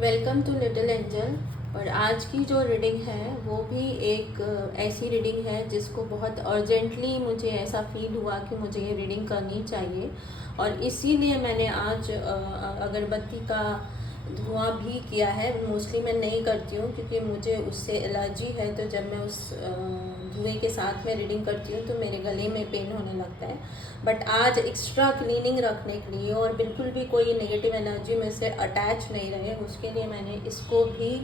Welcome to little angel. और आज की जो रीडिंग है वो भी एक ऐसी रीडिंग है जिसको बहुत अर्जेंटली मुझे ऐसा फील हुआ कि मुझे ये रीडिंग करनी चाहिए। और इसीलिए मैंने आज अगरबत्ती का धुआं भी किया है। मोस्टली मैं नहीं करती हूँ क्योंकि मुझे उससे एलर्जी है, तो जब मैं उस धुएं के साथ में रीडिंग करती हूँ तो मेरे गले में पेन होने लगता है। बट आज एक्स्ट्रा क्लीनिंग रखने के लिए और बिल्कुल भी कोई नेगेटिव एनर्जी में से अटैच नहीं रहे, उसके लिए मैंने इसको भी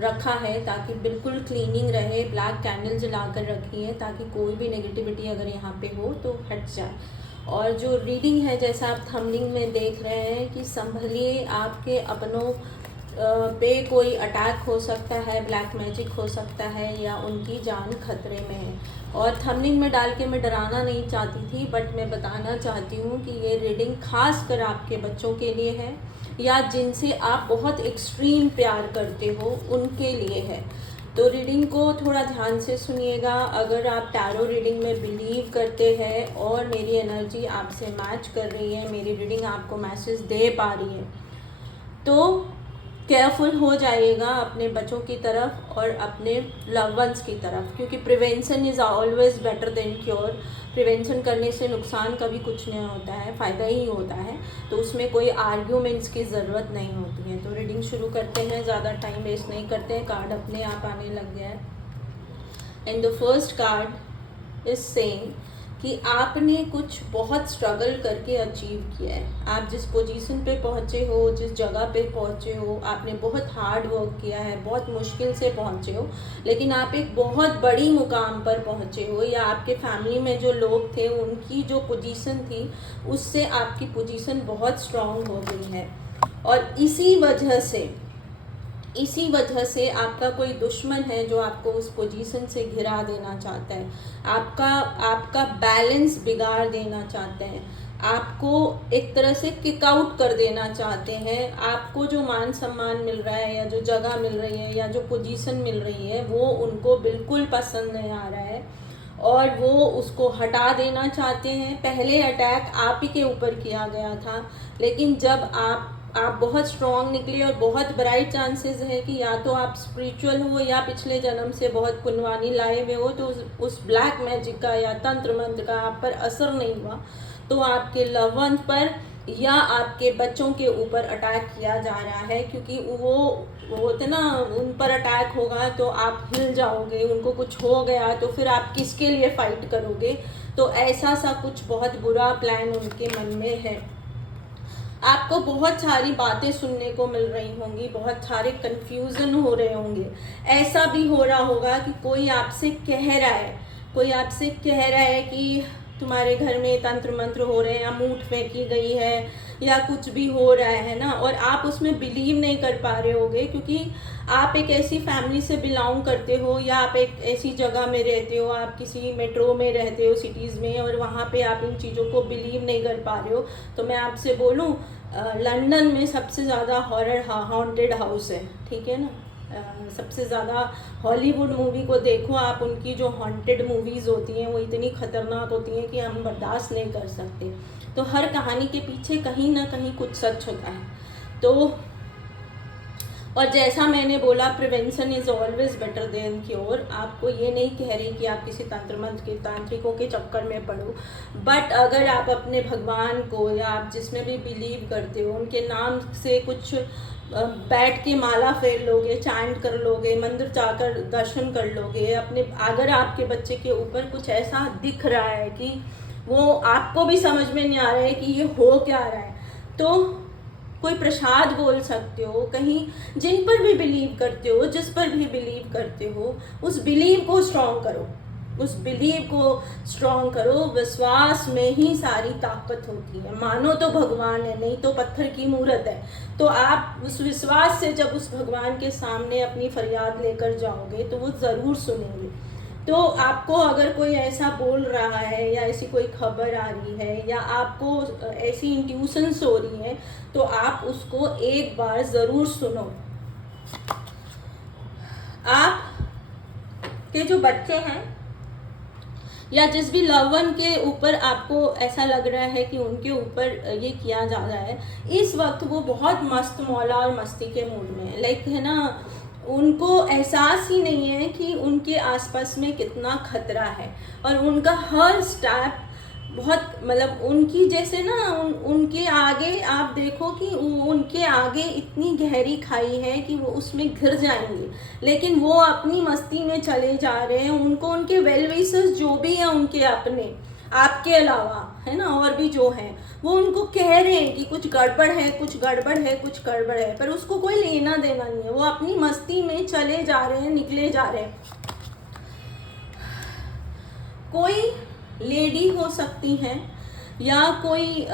रखा है ताकि बिल्कुल क्लीनिंग रहे। ब्लैक कैंडल जला कर रखी है ताकि कोई भी नेगेटिविटी अगर यहाँ पे हो तो हट जाए। और जो रीडिंग है, जैसा आप थंबनेल में देख रहे हैं कि संभलिए, आपके अपनों पे कोई अटैक हो सकता है, ब्लैक मैजिक हो सकता है या उनकी जान खतरे में है। और थंबनेल में डाल के मैं डराना नहीं चाहती थी, बट मैं बताना चाहती हूँ कि ये रीडिंग खास कर आपके बच्चों के लिए है या जिनसे आप बहुत एक्सट्रीम प्यार करते हो उनके लिए है। तो रीडिंग को थोड़ा ध्यान से सुनिएगा। अगर आप टैरो रीडिंग में बिलीव करते हैं और मेरी एनर्जी आपसे मैच कर रही है, मेरी रीडिंग आपको मैसेज दे पा रही है, तो केयरफुल हो जाइएगा अपने बच्चों की तरफ और अपने लव वंस की तरफ, क्योंकि prevention is always better than cure. Prevention करने से नुकसान कभी कुछ नहीं होता है, फ़ायदा ही होता है। तो उसमें कोई आर्ग्यूमेंट्स की ज़रूरत नहीं होती है। तो रीडिंग शुरू करते हैं, ज़्यादा टाइम वेस्ट नहीं करते हैं। कार्ड अपने आप आने लग गया है। And the first card is saying कि आपने कुछ बहुत स्ट्रगल करके अचीव किया है। आप जिस पोजीशन पे पहुँचे हो, जिस जगह पे पहुँचे हो, आपने बहुत हार्ड वर्क किया है, बहुत मुश्किल से पहुँचे हो, लेकिन आप एक बहुत बड़ी मुकाम पर पहुँचे हो। या आपके फैमिली में जो लोग थे उनकी जो पोजीशन थी उससे आपकी पोजीशन बहुत स्ट्रांग हो गई है। और इसी वजह से आपका कोई दुश्मन है जो आपको उस पोजीशन से घिरा देना चाहता है, आपका बैलेंस बिगाड़ देना चाहते हैं, आपको एक तरह से किक आउट कर देना चाहते हैं। आपको जो मान सम्मान मिल रहा है या जो जगह मिल रही है या जो पोजीशन मिल रही है वो उनको बिल्कुल पसंद नहीं आ रहा है और वो उसको हटा देना चाहते हैं। पहले अटैक आप ही के ऊपर किया गया था, लेकिन जब आप बहुत स्ट्रॉन्ग निकले और बहुत ब्राइट चांसेस है कि या तो आप स्पिरिचुअल हो या पिछले जन्म से बहुत पुण्यवानी लाए हुए हो, तो उस ब्लैक मैजिक का या तंत्र मंत्र का आप पर असर नहीं हुआ, तो आपके लव वन पर या आपके बच्चों के ऊपर अटैक किया जा रहा है। क्योंकि वो होते ना, उन पर अटैक होगा तो आप हिल जाओगे, उनको कुछ हो गया तो फिर आप किसके लिए फाइट करोगे। तो ऐसा सा कुछ बहुत बुरा प्लान उनके मन में है। आपको बहुत सारी बातें सुनने को मिल रही होंगी, बहुत सारे कंफ्यूजन हो रहे होंगे। ऐसा भी हो रहा होगा कि कोई आपसे कह रहा है कि तुम्हारे घर में तंत्र मंत्र हो रहे हैं या मूठ फेंकी गई है या कुछ भी हो रहा है ना, और आप उसमें बिलीव नहीं कर पा रहे होगे क्योंकि आप एक ऐसी फैमिली से बिलोंग करते हो या आप एक ऐसी जगह में रहते हो, आप किसी मेट्रो में रहते हो सिटीज़ में, और वहाँ पे आप इन चीज़ों को बिलीव नहीं कर पा रहे हो। तो मैं आपसे बोलूँ, लंदन में सबसे ज़्यादा हॉरर हॉन्टेड हाउस है, ठीक है ना। सबसे ज़्यादा हॉलीवुड मूवी को देखो आप, उनकी जो हॉन्टेड मूवीज़ होती हैं वो इतनी ख़तरनाक होती हैं कि हम बर्दाश्त नहीं कर सकते। तो हर कहानी के पीछे कहीं ना कहीं कुछ सच होता है। तो और जैसा मैंने बोला, prevention is always better than cure. आपको ये नहीं कह रही कि आप किसी तंत्र मंत्र के तांत्रिकों के चक्कर में पड़ो, बट अगर आप अपने भगवान को या आप जिसमें भी बिलीव करते हो उनके नाम से कुछ बैठ के माला फेर लोगे, चैंट कर लोगे, मंदिर जाकर दर्शन कर लोगे अपने, अगर आपके बच्चे के ऊपर कुछ ऐसा दिख रहा है कि वो आपको भी समझ में नहीं आ रहा है कि ये हो क्या रहा है, तो कोई प्रसाद बोल सकते हो। कहीं जिन पर भी बिलीव करते हो, जिस पर भी बिलीव करते हो, उस बिलीव को स्ट्रॉन्ग करो, उस बिलीव को स्ट्रॉन्ग करो। विश्वास में ही सारी ताकत होती है। मानो तो भगवान है, नहीं तो पत्थर की मूर्त है। तो आप उस विश्वास से जब उस भगवान के सामने अपनी फरियाद लेकर जाओगे तो वो ज़रूर सुनेंगे। तो आपको अगर कोई ऐसा बोल रहा है या ऐसी कोई खबर आ रही है या आपको ऐसी इंट्यूशंस हो रही हैं, तो आप उसको एक बार ज़रूर सुनो। आप के जो बच्चे हैं या जिस भी लव वन के ऊपर आपको ऐसा लग रहा है कि उनके ऊपर ये किया जा रहा है, इस वक्त वो बहुत मस्त मौला और मस्ती के मूड में है। लाइक है ना, उनको एहसास ही नहीं है कि उनके आसपास में कितना खतरा है, और उनका हर स्टेप बहुत मतलब उनकी जैसे ना उनके आगे आप देखो कि उनके आगे इतनी गहरी खाई है कि वो उसमें घिर जाएंगे, लेकिन वो अपनी मस्ती में चले जा रहे हैं। उनको उनके वेल विशर्स जो भी हैं उनके अपने आपके अलावा है ना, और भी जो हैं, वो उनको कह रहे हैं कि कुछ गड़बड़ है, कुछ गड़बड़ है, कुछ गड़बड़ है, पर उसको कोई लेना देना नहीं है। वो अपनी मस्ती में चले जा रहे हैं, निकले जा रहे हैं। कोई लेडी हो सकती हैं, या कोई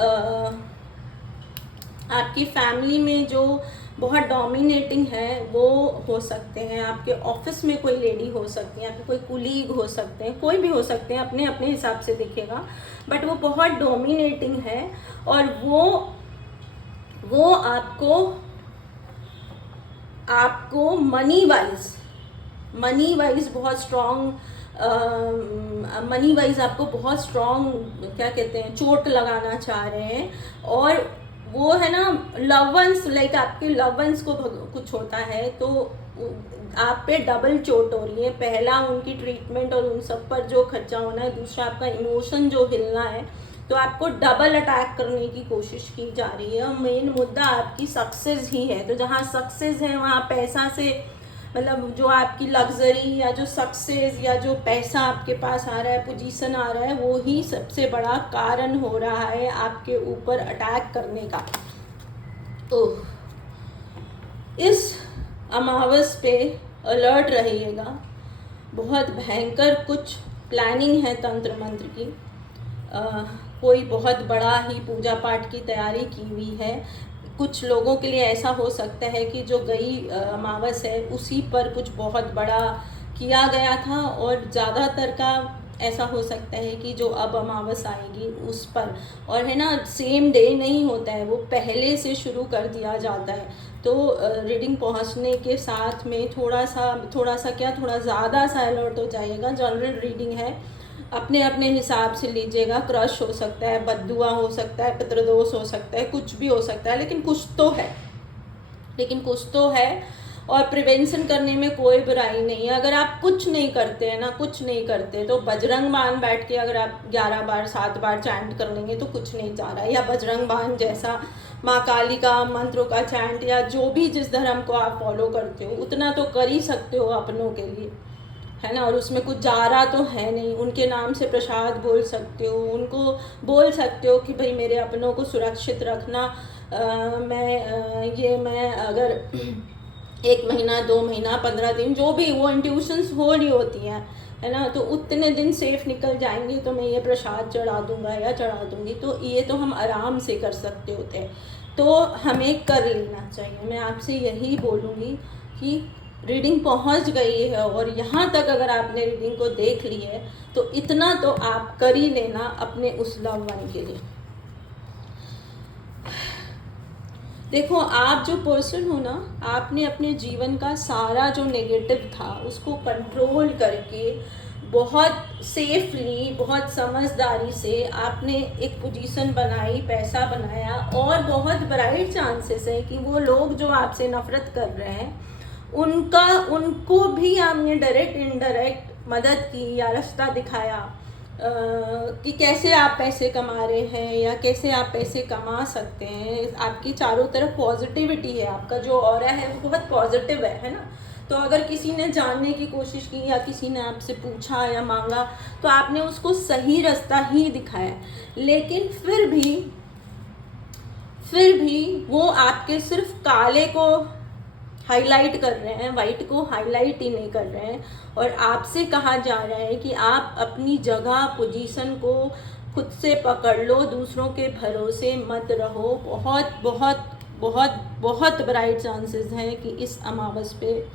आपकी फैमिली में जो बहुत डोमिनेटिंग है वो हो सकते हैं। आपके ऑफिस में कोई लेडी हो सकती है, आपके कोई कुलीग हो सकते हैं, कोई भी हो सकते हैं, अपने अपने हिसाब से दिखेगा, बट वो बहुत डोमिनेटिंग है। और वो आपको मनी वाइज बहुत स्ट्रॉन्ग, मनी वाइज आपको बहुत स्ट्रॉन्ग क्या कहते हैं चोट लगाना चाह रहे हैं। और वो है ना लव वंस, लाइक आपके लव वंस को कुछ होता है तो आप पे डबल चोट हो रही है। पहला उनकी ट्रीटमेंट और उन सब पर जो खर्चा होना है, दूसरा आपका इमोशन जो हिलना है, तो आपको डबल अटैक करने की कोशिश की जा रही है। और मेन मुद्दा आपकी सक्सेस ही है। तो जहाँ सक्सेस है वहाँ पैसा से मतलब जो आपकी लग्जरी या जो सक्सेस या जो पैसा आपके पास आ रहा है, पोजीशन आ रहा है, वो ही सबसे बड़ा कारण हो रहा है आपके ऊपर अटैक करने का। तो इस अमावस पे अलर्ट रहिएगा। बहुत भयंकर कुछ प्लानिंग है तंत्र मंत्र की। कोई बहुत बड़ा ही पूजा पाठ की तैयारी की हुई है। कुछ लोगों के लिए ऐसा हो सकता है कि जो गई अमावस है उसी पर कुछ बहुत बड़ा किया गया था, और ज़्यादातर का ऐसा हो सकता है कि जो अब अमावस आएगी उस पर, और है ना सेम डे नहीं होता है, वो पहले से शुरू कर दिया जाता है। तो रीडिंग पहुंचने के साथ में थोड़ा सा ज़्यादा सा अलर्ट हो जाइएगा। जनरल रीडिंग है, अपने अपने हिसाब से लीजिएगा। क्रश हो सकता है, बद्दुआ हो सकता है, पितृदोष हो सकता है, कुछ भी हो सकता है, लेकिन कुछ तो है। और प्रिवेंशन करने में कोई बुराई नहीं है। अगर आप कुछ नहीं करते हैं ना, कुछ नहीं करते, तो बजरंग बाण बैठ के अगर आप 11 बार 7 बार चैंट कर लेंगे तो कुछ नहीं जा रहा है। या बजरंग बाण जैसा माँ काली का मंत्रों का चैंट, या जो भी जिस धर्म को आप फॉलो करते हो उतना तो कर ही सकते हो अपनों के लिए, है ना। और उसमें कुछ जा रहा तो है नहीं। उनके नाम से प्रसाद बोल सकते हो, उनको बोल सकते हो कि भाई मेरे अपनों को सुरक्षित रखना। मैं अगर 1 महीना 2 महीना 15 दिन जो भी वो इंट्यूशंस हो रही होती हैं, है ना, तो उतने दिन सेफ निकल जाएंगे तो मैं ये प्रसाद चढ़ा दूंगा या चढ़ा दूंगी। तो ये तो हम आराम से कर सकते होते हैं, तो हमें कर लेना चाहिए। मैं आपसे यही बोलूँगी कि रीडिंग पहुंच गई है, और यहाँ तक अगर आपने रीडिंग को देख ली है तो इतना तो आप कर ही लेना अपने उस लव वन के लिए। देखो, आप जो पर्सन हो ना, आपने अपने जीवन का सारा जो नेगेटिव था उसको कंट्रोल करके बहुत सेफली, बहुत समझदारी से आपने एक पोजीशन बनाई, पैसा बनाया, और बहुत ब्राइट चांसेस है कि वो लोग जो आपसे नफरत कर रहे हैं उनको भी आपने डायरेक्ट इनडायरेक्ट मदद की या रास्ता दिखाया कि कैसे आप पैसे कमा रहे हैं या कैसे आप पैसे कमा सकते हैं। आपकी चारों तरफ पॉजिटिविटी है, आपका जो ऑरा है वो बहुत पॉजिटिव है ना। तो अगर किसी ने जानने की कोशिश की या किसी ने आपसे पूछा या मांगा तो आपने उसको सही रास्ता ही दिखाया, लेकिन फिर भी वो आपके सिर्फ काले को हाईलाइट कर रहे हैं, वाइट को हाईलाइट ही नहीं कर रहे हैं। और आपसे कहा जा रहा है कि आप अपनी जगह, पोजीशन को खुद से पकड़ लो, दूसरों के भरोसे मत रहो। बहुत बहुत बहुत बहुत ब्राइट चांसेस हैं कि इस अमावस पे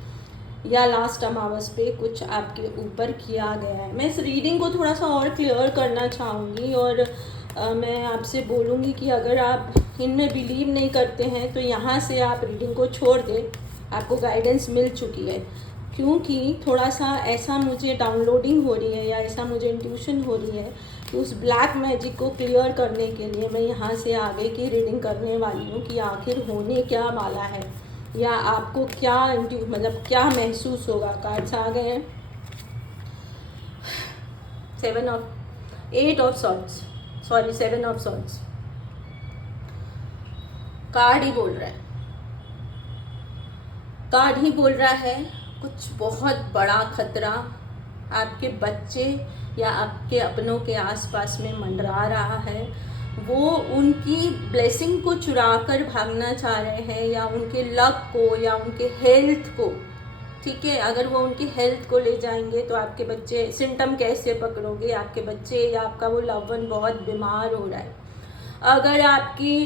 या लास्ट अमावस पे कुछ आपके ऊपर किया गया है। मैं इस रीडिंग को थोड़ा सा और क्लियर करना चाहूँगी, और मैं आपसे बोलूँगी कि अगर आप इनमें बिलीव नहीं करते हैं तो यहाँ से आप रीडिंग को छोड़ दें, आपको गाइडेंस मिल चुकी है। क्योंकि थोड़ा सा ऐसा मुझे डाउनलोडिंग हो रही है या ऐसा मुझे इंट्यूशन हो रही है कि उस ब्लैक मैजिक को क्लियर करने के लिए मैं यहाँ से आगे की रीडिंग करने वाली हूँ कि आखिर होने क्या वाला है, या आपको क्या मतलब क्या महसूस होगा। कार्ड्स आ गए हैं 7 ऑफ सॉर्ड्स। कार्ड ही बोल रहा है कुछ बहुत बड़ा खतरा आपके बच्चे या आपके अपनों के आसपास में मंडरा रहा है। वो उनकी ब्लेसिंग को चुरा कर भागना चाह रहे हैं, या उनके लक को या उनके हेल्थ को। ठीक है, अगर वो उनकी हेल्थ को ले जाएंगे तो आपके बच्चे सिम्टम कैसे पकड़ोगे, आपके बच्चे या आपका वो लव वन बहुत बीमार हो रहा है। अगर आपकी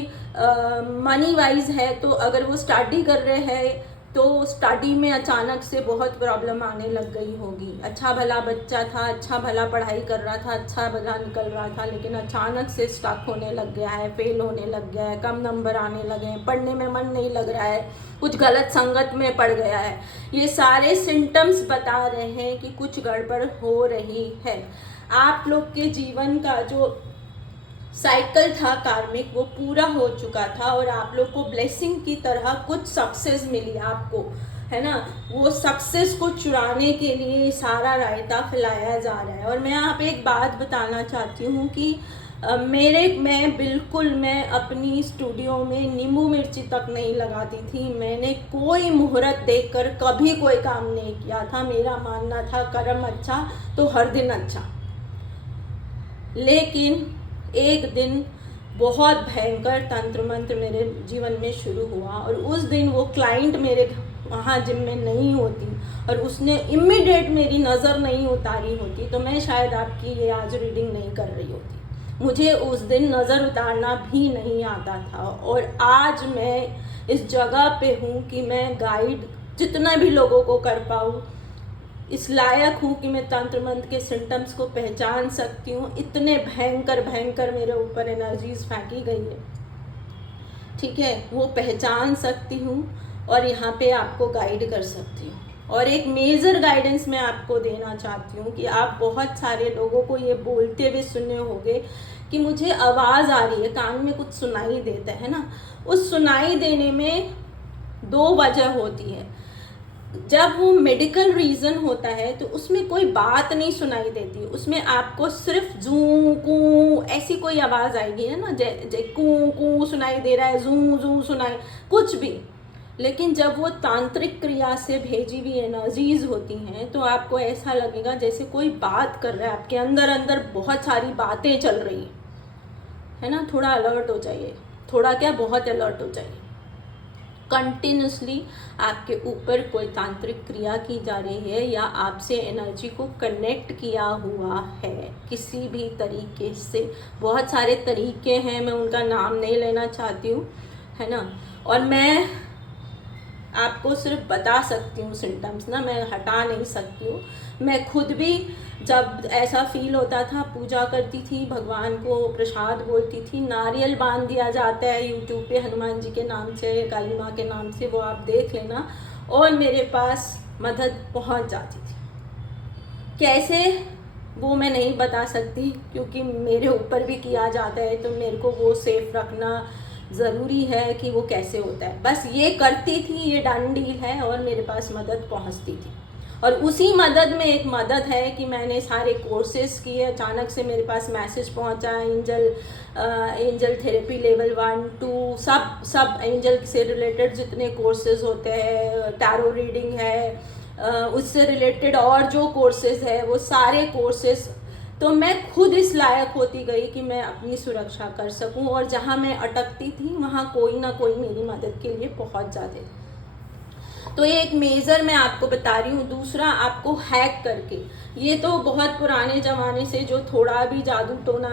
मनी वाइज है तो अगर वो स्टडी कर रहे हैं तो स्टडी में अचानक से बहुत प्रॉब्लम आने लग गई होगी। अच्छा भला बच्चा था, अच्छा भला पढ़ाई कर रहा था, अच्छा भला निकल रहा था, लेकिन अचानक से स्टक होने लग गया है, फेल होने लग गया है, कम नंबर आने लगे हैं, पढ़ने में मन नहीं लग रहा है, कुछ गलत संगत में पड़ गया है। ये सारे सिम्टम्स बता रहे हैं कि कुछ गड़बड़ हो रही है। आप लोग के जीवन का जो साइकिल था कार्मिक वो पूरा हो चुका था और आप लोग को ब्लेसिंग की तरह कुछ सक्सेस मिली आपको, है ना। वो सक्सेस को चुराने के लिए सारा रायता फैलाया जा रहा है। और मैं यहाँ पे एक बात बताना चाहती हूँ कि मैं अपनी स्टूडियो में नींबू मिर्ची तक नहीं लगाती थी। मैंने कोई मुहूर्त देखकर कभी कोई काम नहीं किया था। मेरा मानना था कर्म अच्छा तो हर दिन अच्छा। लेकिन एक दिन बहुत भयंकर तंत्र मंत्र मेरे जीवन में शुरू हुआ और उस दिन वो क्लाइंट मेरे वहाँ जिम में नहीं होती और उसने इमीडिएट मेरी नज़र नहीं उतारी होती तो मैं शायद आपकी ये आज रीडिंग नहीं कर रही होती। मुझे उस दिन नज़र उतारना भी नहीं आता था और आज मैं इस जगह पे हूँ कि मैं गाइड जितना भी लोगों को कर पाऊँ, इस लायक हूँ कि मैं तंत्र मंत्र के सिम्टम्स को पहचान सकती हूँ। इतने भयंकर मेरे ऊपर एनर्जीज फेंकी गई है, ठीक है, वो पहचान सकती हूँ और यहाँ पे आपको गाइड कर सकती हूँ। और एक मेजर गाइडेंस मैं आपको देना चाहती हूँ कि आप बहुत सारे लोगों को ये बोलते हुए सुने होंगे कि मुझे आवाज़ आ रही है, कान में कुछ सुनाई देता है ना। उस सुनाई देने में 2 वजह होती है। जब वो मेडिकल रीज़न होता है तो उसमें कोई बात नहीं सुनाई देती, उसमें आपको सिर्फ जू कू ऐसी कोई आवाज़ आएगी, है ना, जय कू कू सुनाई दे रहा है, जू जू सुनाई कुछ भी। लेकिन जब वो तांत्रिक क्रिया से भेजी हुई एनर्जीज होती हैं तो आपको ऐसा लगेगा जैसे कोई बात कर रहा है, आपके अंदर अंदर बहुत सारी बातें चल रही है ना। थोड़ा अलर्ट हो जाइए, थोड़ा क्या बहुत अलर्ट हो जाइए। कंटिन्यूसली आपके ऊपर कोई तांत्रिक क्रिया की जा रही है या आपसे एनर्जी को कनेक्ट किया हुआ है किसी भी तरीके से। बहुत सारे तरीके हैं, मैं उनका नाम नहीं लेना चाहती हूँ, है ना। और मैं आपको सिर्फ बता सकती हूँ सिम्टम्स ना, मैं हटा नहीं सकती हूँ। मैं खुद भी जब ऐसा फील होता था पूजा करती थी, भगवान को प्रसाद बोलती थी, नारियल बांध दिया जाता है यूट्यूब पे हनुमान जी के नाम से, काली माँ के नाम से, वो आप देख लेना, और मेरे पास मदद पहुँच जाती थी। कैसे वो मैं नहीं बता सकती क्योंकि मेरे ऊपर भी किया जाता है तो मेरे को वो सेफ रखना ज़रूरी है कि वो कैसे होता है। बस ये करती थी, ये डन डील है और मेरे पास मदद पहुंचती थी। और उसी मदद में एक मदद है कि मैंने सारे कोर्सेज किए, अचानक से मेरे पास मैसेज पहुंचा, एंजल थेरेपी लेवल 1 2 सब एंजल से रिलेटेड जितने कोर्सेज होते हैं, टैरो रीडिंग है, उससे रिलेटेड और जो कोर्सेज है वो सारे कोर्सेज। तो मैं खुद इस लायक होती गई कि मैं अपनी सुरक्षा कर सकूं और जहां मैं अटकती थी वहां कोई ना कोई मेरी मदद के लिए पहुंच जाते। तो ये एक मेजर मैं आपको बता रही हूँ। दूसरा, आपको हैक करके, ये तो बहुत पुराने ज़माने से जो थोड़ा भी जादू टोना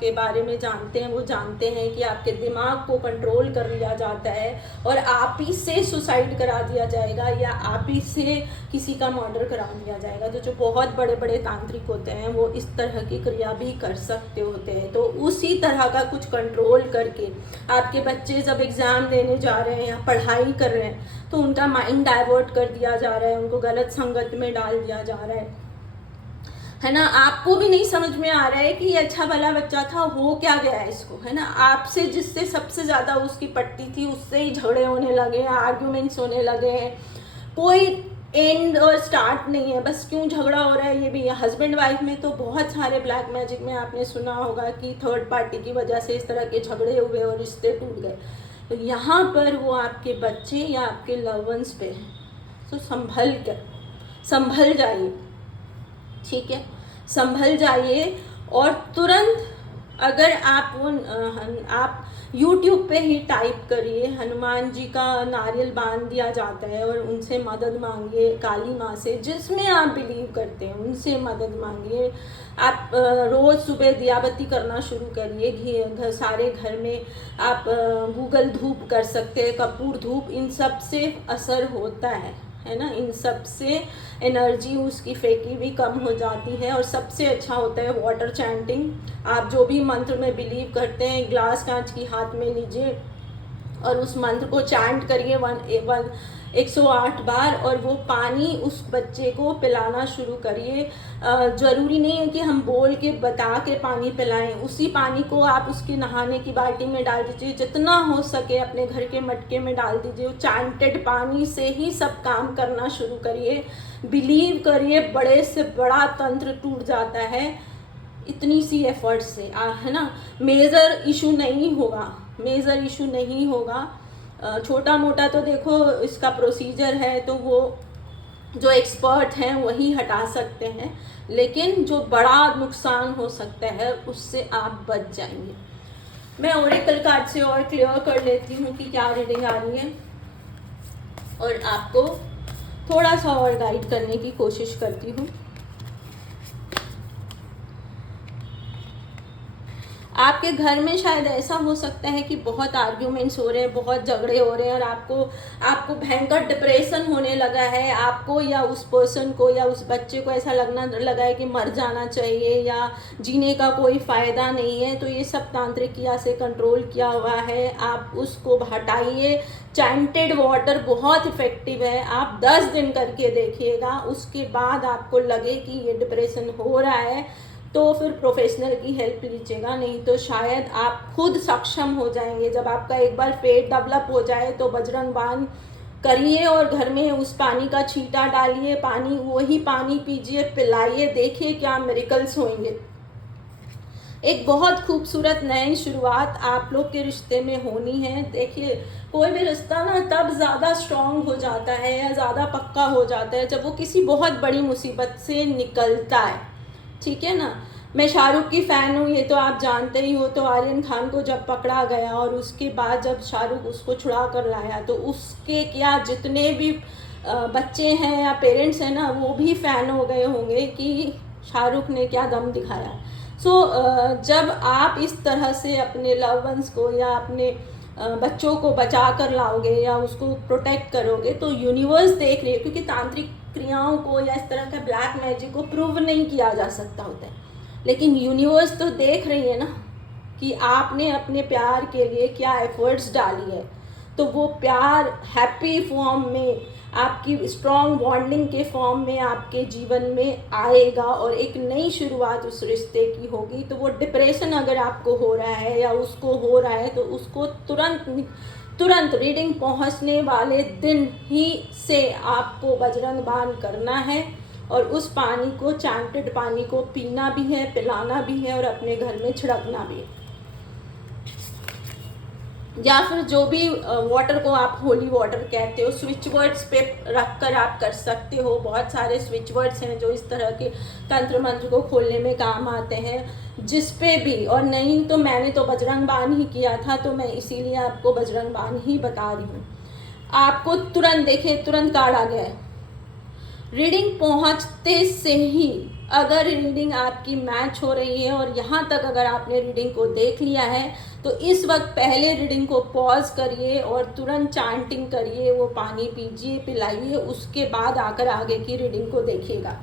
के बारे में जानते हैं वो जानते हैं कि आपके दिमाग को कंट्रोल कर लिया जाता है और आप ही से सुसाइड करा दिया जाएगा या आप ही से किसी का मर्डर करा दिया जाएगा। तो जो बहुत बड़े बड़े तांत्रिक होते हैं वो इस तरह की क्रिया भी कर सकते होते हैं। तो उसी तरह का कुछ कंट्रोल करके आपके बच्चे जब एग्ज़ाम देने जा रहे हैं या पढ़ाई कर रहे हैं तो उनका माइंड डाइवर्ट कर दिया जा रहा है, उनको गलत संगत में डाल दिया जा रहा है ना। आपको भी नहीं समझ में आ रहा है कि ये अच्छा भला बच्चा था, हो क्या गया है इसको, है ना। आपसे जिससे सबसे ज़्यादा उसकी पट्टी थी उससे ही झगड़े होने लगे हैं, आर्ग्यूमेंट्स होने लगे हैं, कोई एंड और स्टार्ट नहीं है, बस क्यों झगड़ा हो रहा है ये भी है। हस्बैंड वाइफ में तो बहुत सारे ब्लैक मैजिक में आपने सुना होगा कि थर्ड पार्टी की वजह से इस तरह के झगड़े हुए और रिश्ते टूट गए। तो यहाँ पर वो आपके बच्चे या आपके लव वंस पे हैं, तो संभल जाइए, ठीक है, संभल जाइए। और तुरंत अगर आप YouTube पे ही टाइप करिए हनुमान जी का नारियल बांध दिया जाता है और उनसे मदद मांगिए, काली माँ से, जिसमें आप बिलीव करते हैं उनसे मदद मांगिए। आप रोज़ सुबह दिया बत्ती करना शुरू करिए, सारे घर में आप गूगल धूप कर सकते हैं, कपूर धूप, इन सब से असर होता है ना। इन सब से एनर्जी उसकी फेंकी भी कम हो जाती है। और सबसे अच्छा होता है वाटर चैंटिंग। आप जो भी मंत्र में बिलीव करते हैं, ग्लास कांच की हाथ में लीजिए और उस मंत्र को चैंट करिए 108 बार, और वो पानी उस बच्चे को पिलाना शुरू करिए। ज़रूरी नहीं है कि हम बोल के बता के पानी पिलाएं, उसी पानी को आप उसके नहाने की बाल्टी में डाल दीजिए, जितना हो सके अपने घर के मटके में डाल दीजिए। चैंटेड पानी से ही सब काम करना शुरू करिए, बिलीव करिए, बड़े से बड़ा तंत्र टूट जाता है इतनी सी एफर्ट से, है ना। मेजर इशू नहीं होगा। छोटा मोटा तो देखो इसका प्रोसीजर है, तो वो जो एक्सपर्ट हैं वही हटा सकते हैं, लेकिन जो बड़ा नुकसान हो सकता है उससे आप बच जाएंगे। मैं ओरेकल कार्ड से और क्लियर कर लेती हूँ कि क्या रीडिंग आ रही है, और आपको थोड़ा सा और गाइड करने की कोशिश करती हूँ। आपके घर में शायद ऐसा हो सकता है कि बहुत आर्ग्यूमेंट्स हो रहे हैं, बहुत झगड़े हो रहे हैं, और आपको भयंकर डिप्रेशन होने लगा है। आपको या उस पर्सन को या उस बच्चे को ऐसा लगना लगा है कि मर जाना चाहिए या जीने का कोई फ़ायदा नहीं है। तो ये सब तांत्रिक क्रिया से कंट्रोल किया हुआ है, आप उसको हटाइए। चैंटेड वाटर बहुत इफ़ेक्टिव है, आप 10 दिन करके देखिएगा, उसके बाद आपको लगे कि ये डिप्रेशन हो रहा है तो फिर प्रोफेशनल की हेल्प लीजिएगा, नहीं तो शायद आप खुद सक्षम हो जाएंगे। जब आपका एक बार पेट डेवलप हो जाए तो बजरंग बाण करिए और घर में उस पानी का छींटा डालिए, वही पानी पीजिए, पिलाइए, देखिए क्या मिरेकल्स होंगे। एक बहुत खूबसूरत नई शुरुआत आप लोग के रिश्ते में होनी है। देखिए कोई भी रिश्ता ना तब ज़्यादा स्ट्रांग हो जाता है या ज़्यादा पक्का हो जाता है जब वो किसी बहुत बड़ी मुसीबत से निकलता है, ठीक है ना। मैं शाहरुख की फ़ैन हूँ, ये तो आप जानते ही हो। तो आर्यन खान को जब पकड़ा गया और उसके बाद जब शाहरुख उसको छुड़ा कर लाया, तो उसके क्या जितने भी बच्चे हैं या पेरेंट्स हैं ना, वो भी फ़ैन हो गए होंगे कि शाहरुख ने क्या दम दिखाया। जब आप इस तरह से अपने लव वंस को या अपने बच्चों को बचा कर लाओगे या उसको प्रोटेक्ट करोगे, तो यूनिवर्स देख रही है, क्योंकि तांत्रिक क्रियाओं को या इस तरह का ब्लैक मैजिक को प्रूव नहीं किया जा सकता होता है, लेकिन यूनिवर्स तो देख रही है ना कि आपने अपने प्यार के लिए क्या एफर्ट्स डाली है। तो वो प्यार हैप्पी फॉर्म में, आपकी स्ट्रॉन्ग बॉन्डिंग के फॉर्म में आपके जीवन में आएगा और एक नई शुरुआत उस रिश्ते की होगी। तो वो डिप्रेशन अगर आपको हो रहा है या उसको हो रहा है, तो उसको तुरंत रीडिंग पहुंचने वाले दिन ही से आपको बजरंग बाण करना है, और उस पानी को, चैंटेड पानी को पीना भी है, पिलाना भी है और अपने घर में छिड़कना भी है। या फिर जो भी वाटर को आप होली वाटर कहते हो, स्विच वर्ड्स पे रख कर आप कर सकते हो। बहुत सारे स्विच वर्ड्स हैं जो इस तरह के तंत्र मंत्र को खोलने में काम आते हैं, जिस पे भी। और नहीं तो मैंने तो बजरंग बाण ही किया था, तो मैं इसीलिए आपको बजरंग बाण ही बता रही हूँ। आपको तुरंत, देखिए तुरंत कार्ड आ गया है। रीडिंग पहुँचते से ही अगर रीडिंग आपकी मैच हो रही है और यहाँ तक अगर आपने रीडिंग को देख लिया है, तो इस वक्त पहले रीडिंग को पॉज करिए और तुरंत चैंटिंग करिए, वो पानी पीजिए, पिलाइए, उसके बाद आकर आगे की रीडिंग को देखिएगा।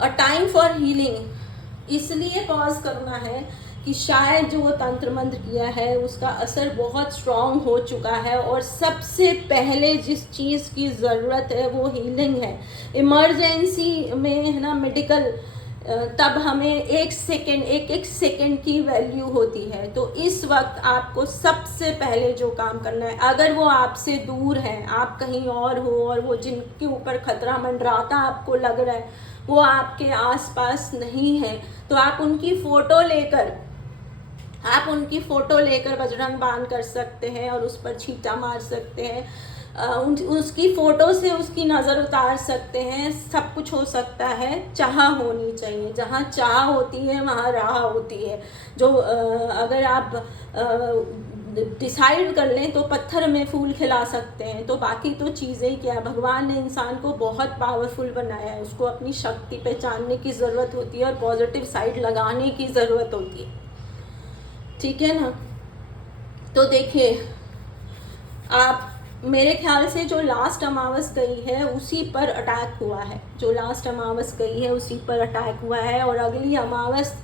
अ टाइम फॉर हीलिंग इसलिए पॉज करना है कि शायद जो वो तंत्र मंत्र किया है उसका असर बहुत स्ट्रॉन्ग हो चुका है, और सबसे पहले जिस चीज़ की ज़रूरत है वो हीलिंग है। इमरजेंसी में है ना मेडिकल, तब हमें एक सेकेंड की वैल्यू होती है। तो इस वक्त आपको सबसे पहले जो काम करना है, अगर वो आपसे दूर है, आप कहीं और हो और वो जिनके ऊपर खतरा मंडराता आपको लग रहा है वो आपके आसपास नहीं है, तो आप उनकी फ़ोटो लेकर बजरंग बाण कर सकते हैं और उस पर छींटा मार सकते हैं। उसकी फ़ोटो से उसकी नज़र उतार सकते हैं। सब कुछ हो सकता है, चाह होनी चाहिए। जहाँ चाह होती है वहाँ राह होती है। जो अगर आप डिसाइड कर लें तो पत्थर में फूल खिला सकते हैं। तो बाकी तो चीज़ें क्या, भगवान ने इंसान को बहुत पावरफुल बनाया है, उसको अपनी शक्ति पहचानने की ज़रूरत होती है और पॉजिटिव साइड लगाने की ज़रूरत होती है। ठीक है ना। तो देखिए, आप मेरे ख्याल से जो लास्ट अमावस गई है उसी पर अटैक हुआ है, और अगली अमावस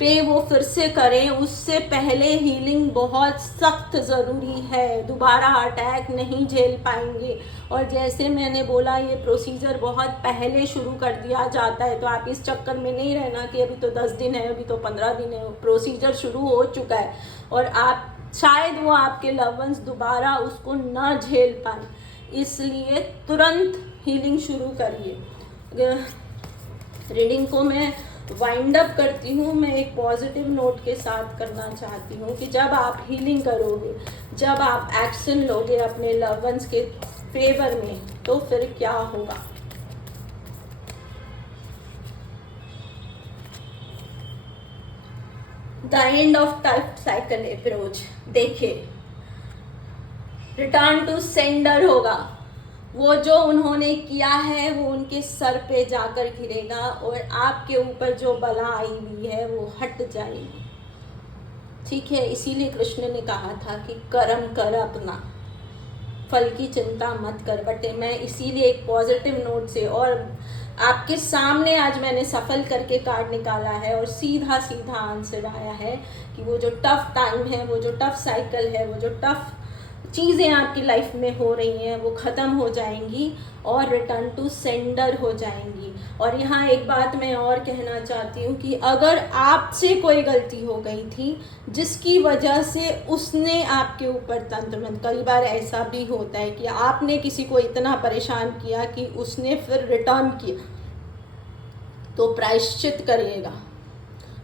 पे वो फिर से करें, उससे पहले हीलिंग बहुत सख्त ज़रूरी है। दोबारा अटैक नहीं झेल पाएंगे। और जैसे मैंने बोला, ये प्रोसीजर बहुत पहले शुरू कर दिया जाता है, तो आप इस चक्कर में नहीं रहना कि अभी तो 10 दिन है, अभी तो 15 दिन है। प्रोसीजर शुरू हो चुका है और आप शायद वो आपके लव वंस दोबारा उसको न झेल पाए, इसलिए तुरंत हीलिंग शुरू करिए। रीडिंग को मैं वाइंड अप करती हूँ। मैं एक पॉजिटिव नोट के साथ करना चाहती हूँ कि जब आप हीलिंग करोगे, जब आप एक्शन लोगे अपने लव वंस के फेवर में, तो फिर क्या होगा। The end of type cycle approach. देखिए, रिटर्न टू सेंडर होगा। वो जो उन्होंने किया है वो उनके सर पे जाकर गिरेगा और आपके ऊपर जो बला आई हुई है वो हट जाएगी। ठीक है, इसीलिए कृष्ण ने कहा था कि कर्म कर अपना, फल की चिंता मत कर। बटे मैं इसीलिए एक पॉजिटिव नोट से, और आपके सामने आज मैंने सफल करके कार्ड निकाला है और सीधा सीधा आंसर आया है कि वो जो टफ टाइम है, वो जो टफ साइकिल है, वो जो टफ चीज़ें आपकी लाइफ में हो रही हैं वो ख़त्म हो जाएंगी और रिटर्न टू सेंडर हो जाएंगी। और यहाँ एक बात मैं और कहना चाहती हूँ कि अगर आपसे कोई गलती हो गई थी जिसकी वजह से उसने आपके ऊपर तंत्र मंत्र, कई बार ऐसा भी होता है कि आपने किसी को इतना परेशान किया कि उसने फिर रिटर्न किया, तो प्रायश्चित करिएगा।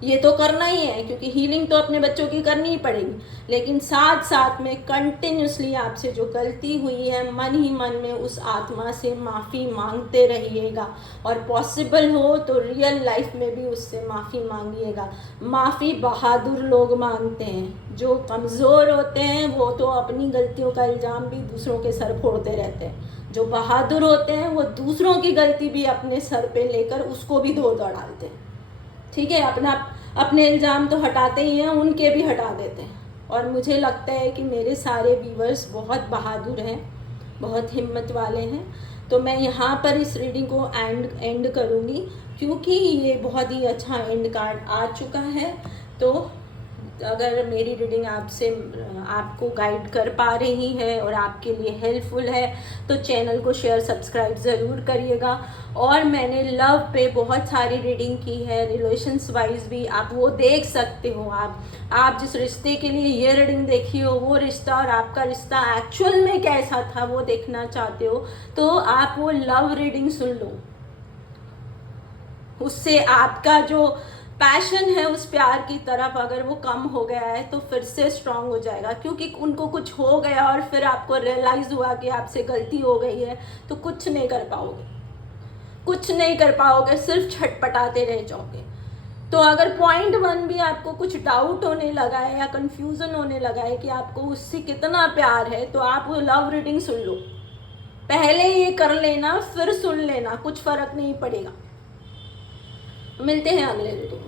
ये तो करना ही है, क्योंकि हीलिंग तो अपने बच्चों की करनी ही पड़ेगी, लेकिन साथ साथ में कंटिन्यूसली आपसे जो गलती हुई है मन ही मन में उस आत्मा से माफ़ी मांगते रहिएगा, और पॉसिबल हो तो रियल लाइफ में भी उससे माफ़ी मांगिएगा। माफ़ी बहादुर लोग मांगते हैं, जो कमज़ोर होते हैं वो तो अपनी गलतियों का इल्ज़ाम भी दूसरों के सर फोड़ते रहते हैं। जो बहादुर होते हैं वो दूसरों की गलती भी अपने सर पे लेकर उसको भी धो डालते हैं। ठीक है, अपने इल्ज़ाम तो हटाते ही हैं, उनके भी हटा देते हैं। और मुझे लगता है कि मेरे सारे व्यूवर्स बहुत बहादुर हैं, बहुत हिम्मत वाले हैं। तो मैं यहाँ पर इस रीडिंग को एंड करूँगी, क्योंकि ये बहुत ही अच्छा एंड कार्ड आ चुका है। तो अगर मेरी रीडिंग आपको गाइड कर पा रही है और आपके लिए हेल्पफुल है तो चैनल को शेयर सब्सक्राइब ज़रूर करिएगा। और मैंने लव पे बहुत सारी रीडिंग की है, रिलेशंस वाइज भी, आप वो देख सकते हो। आप जिस रिश्ते के लिए ये रीडिंग देखी हो, वो रिश्ता और आपका रिश्ता एक्चुअल में कैसा था वो देखना चाहते हो, तो आप वो लव रीडिंग सुन लो। उससे आपका जो पैशन है उस प्यार की तरफ अगर वो कम हो गया है तो फिर से स्ट्रांग हो जाएगा, क्योंकि उनको कुछ हो गया और फिर आपको रियलाइज़ हुआ कि आपसे गलती हो गई है, तो कुछ नहीं कर पाओगे, सिर्फ छटपटाते रह जाओगे। तो अगर पॉइंट 1 भी आपको कुछ डाउट होने लगा है या कंफ्यूजन होने लगा है कि आपको उससे कितना प्यार है, तो आप वो लव रीडिंग सुन लो। पहले ये कर लेना फिर सुन लेना, कुछ फर्क नहीं पड़ेगा। मिलते हैं अगले रीडिंग।